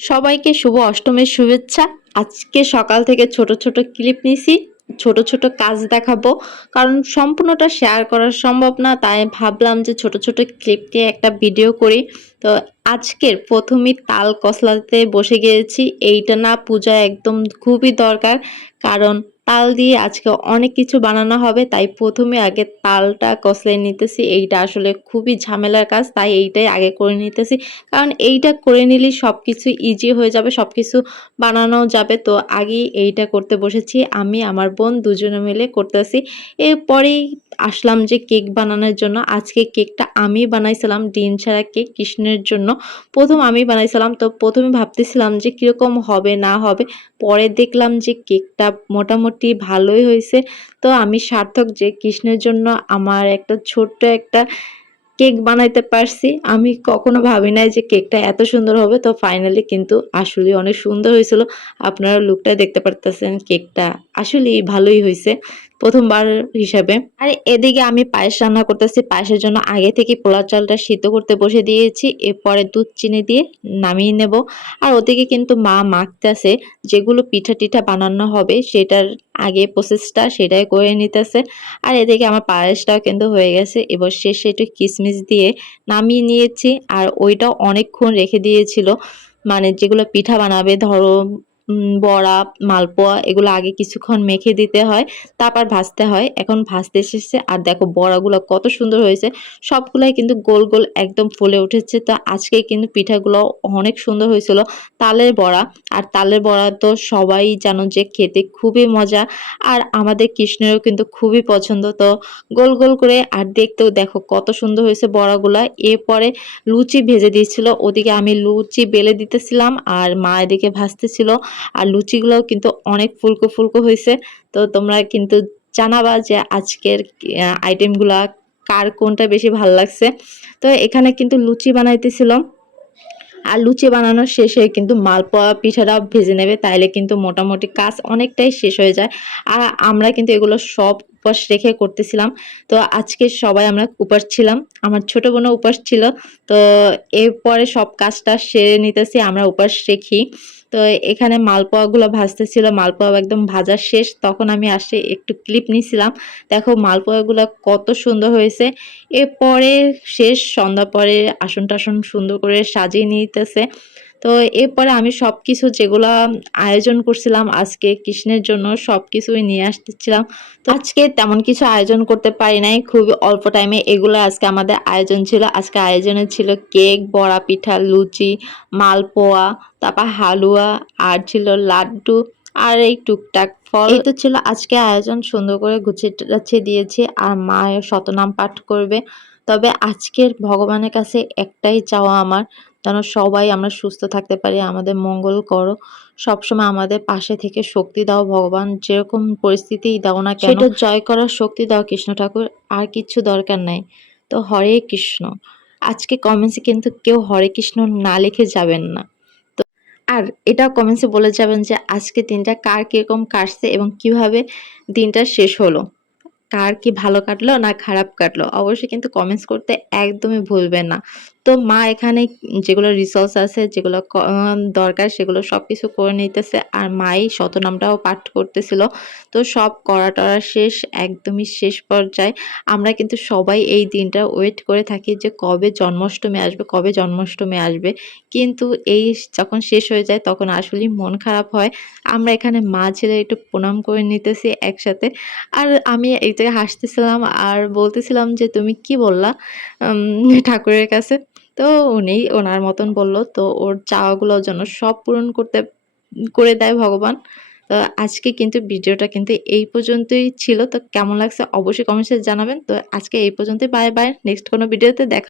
সবাইকে শুভ অষ্টমীর শুভেচ্ছা। আজকে সকাল থেকে ছোট ছোট ক্লিপ নিছি, ছোট ছোট কাজ দেখাবো। কারণ সম্পূর্ণটা শেয়ার করা সম্ভব না, তাই ভাবলাম যে ছোট ছোট ক্লিপ নিয়ে একটা ভিডিও করি। তো আজকের প্রথমেই তাল কসলাতে বসে গিয়েছি। এইটা না পূজা একদম খুবই দরকার, কারণ তাল দিয়ে আজকে অনেক কিছু বানানো হবে, তাই প্রথমে আগে তালটা কষলে নিতেছি। এইটা আসলে খুবই ঝামেলার কাজ, তাই এইটাই আগে করে নিতেছি। কারণ এইটা করে নিলে সব কিছু ইজি হয়ে যাবে সব কিছু বানানো যাবে। তো আগেই এইটা করতে বসেছি, আমি, আমার বোন, দুজনে মিলে করতেছি। এরপরেই আসলাম যে কেক বানানোর জন্য। আজকে কেকটা আমি বানাইছিলাম, ডিম ছাড়া কেক কৃষ্ণের জন্য। প্রথম আমি বানাইছিলাম, তো প্রথমে ভাবতেছিলাম যে কীরকম হবে, না হবে। পরে দেখলাম যে কেকটা মোটামুটি ভালোই হয়েছে। তো আমি সার্থক যে কৃষ্ণের জন্য আমার একটা ছোট্ট একটা কেক বানাইতে পারছি, আমি কখনো ভাবি নাই যে কেকটা এত সুন্দর হবে। তো ফাইনালি কিন্তু আসলে অনেক সুন্দর হয়েছিল। আপনারা লুকটা দেখতে পারতেছেন, কেকটা আসলেই ভালোই হয়েছে। প্রথমবার হিসাবে। আর এদিকে আমি পায়েস রান্না করতেছি, পায়েসের জন্য আগে থেকে পোলাও চালটা সিদ্ধ করতে বসে দিয়েছি, এরপরে দুধ চিনি দিয়ে নামিয়ে নেব। আর ওদিকে কিন্তু মা মাখতেছে, যেগুলো পিঠা টিঠা বানানো হবে সেটার আগে প্রসেসটা সেটাই করে নিতেছে। আর এদিকে আমার পায়েসটাও কিন্তু হয়ে গেছে, এবার শেষে একটু কিশমিশ দিয়ে নামিয়ে নিয়েছি। আর ওইটাও অনেকক্ষণ রেখে দিয়েছিল মানে যেগুলো পিঠা বানাবে ধরো বড়া, মালপোয়া এগুলো আগে কিছুক্ষণ মেখে দিতে হয়, তারপর ভাজতে হয়। এখন ভাজতে এসেছে। আর দেখো বড়াগুলো কত সুন্দর হয়েছে। সবগুলাই কিন্তু গোল গোল একদম ফুলে উঠেছে। তো আজকে কিন্তু পিঠাগুলো অনেক সুন্দর হয়েছিল। তালের বড়া। আর তালের বড়া তো সবাই জানো যে খেতে খুবই মজা। আর আমাদের কৃষ্ণেরও কিন্তু খুবই পছন্দ। তো গোল গোল করে আর দেখতেও দেখো কত সুন্দর হয়েছে বড়াগুলা। এরপরে লুচি ভেজে দিয়েছিল। ওদিকে আমি লুচি বেলে দিতেছিলাম। আর মা এদিকে ভাজতেছিল। আর লুচিগুলোও কিন্তু অনেক ফুলকো ফুলকো হয়েছে। তো তোমরা কিন্তু জানাবা যে আজকের আইটেমগুলা কার কোনটা বেশি ভালো লাগছে। তো এখানে কিন্তু লুচি বানাইতেছিলাম। আর লুচি বানানোর শেষে কিন্তু মালপোয়া পিঠাটা ভেজে নেবে, তাইলে কিন্তু মোটামুটি কাজ অনেকটাই শেষ হয়ে যায়। আর আমরা কিন্তু এগুলো সব উপাস রেখে করতেছিলাম। তো আজকে সবাই আমরা উপাস ছিলাম। আমার ছোট বোনও উপাস ছিল। তো এরপরে সব কাজটা সেরে নিতেছি, আমরা উপাস রেখি। তো এখানে মালপোয়াগুলো ভাজতেছিল। মালপোয়া একদম ভাজা শেষ। তখন আমি আসে একটু ক্লিপ নিছিলাম। দেখো মালপোয়াগুলো কত সুন্দর হয়েছে। এরপরে শেষ সন্ধ্যা পরে আসন টাসন সুন্দর করে সাজিয়ে নিতেছে। তো এরপরে আমি সব কিছু যেগুলো আয়োজন করছিলাম আজকে কৃষ্ণের জন্য সব কিছুই নিয়ে আসতেছিলাম। তো আজকে তেমন কিছু আয়োজন করতে পারি নাই খুবই অল্প টাইমে এগুলো আজকে আমাদের আয়োজন ছিল। আজকে আয়োজনে ছিল কেক, বড়া পিঠা, লুচি, মালপোয়া, তারপর হালুয়া, আর ছিল লাড্ডু, আর এই টুকটাক ফল। এই তো ছিল আজকে আয়োজন, সুন্দর করে গুছিয়ে টাছিয়ে দিয়েছি, আর মা শতনাম পাঠ করবে। তবে আজকের ভগবানের কাছে একটাই চাওয়া আমার যেন সবাই আমরা সুস্থ থাকতে পারি, আমাদের মঙ্গল করো। সবসময় আমাদের পাশে থেকে শক্তি দাও ভগবান, যেরকম পরিস্থিতিই দাও না কেন, সেটা জয় করার শক্তি দাও কৃষ্ণ ঠাকুর, আর কিছু দরকার নাই। তো হরে কৃষ্ণ। আজকে কমেন্টসে কিন্তু কেউ হরে কৃষ্ণ না লিখে যাবেন না। তো আর এটাও কমেন্টসে বলে যাবেন যে, আজকে দিনটা কার কীরকম কাটছে এবং কীভাবে দিনটা শেষ হলো? কার কি ভালো কাটলো না খারাপ কাটলো? অবশ্যই কিন্তু কমেন্টস করতে একদমই ভুলবেন না। তো মা এখানে যেগুলো রিসোর্স আছে, যেগুলো দরকার সেগুলো সব কিছু করে নিতেছে। আর মাই শতনামটাও পাঠ করতেছিল। তো সব করা টরা শেষ, একদমই শেষ পর্যায়ে। আমরা কিন্তু সবাই এই দিনটা ওয়েট করে থাকি যে কবে জন্মাষ্টমী আসবে, কবে জন্মাষ্টমী আসবে। কিন্তু এই যখন শেষ হয়ে যায় তখন আসলেই মন খারাপ হয়। আমরা এখানে মা, ছেলে একটু প্রণাম করে নিতেছি একসাথে। আর আমি এই জায়গায় হাসতেছিলাম আর বলতেছিলাম যে, তুমি কি বললা ঠাকুরের কাছে? তো উনি ওনার মতন বলল, তো ওর চাওয়াগুলোর জন্য সব পূরণ করতে, করে দেয় ভগবান। তো আজকে কিন্তু ভিডিওটা কিন্তু এই পর্যন্তই ছিল। তো কেমন লাগছে অবশ্যই কমেন্টসে জানাবেন। তো আজকে এই পর্যন্তই। Bye bye. নেক্সট কোনো ভিডিওতে দেখা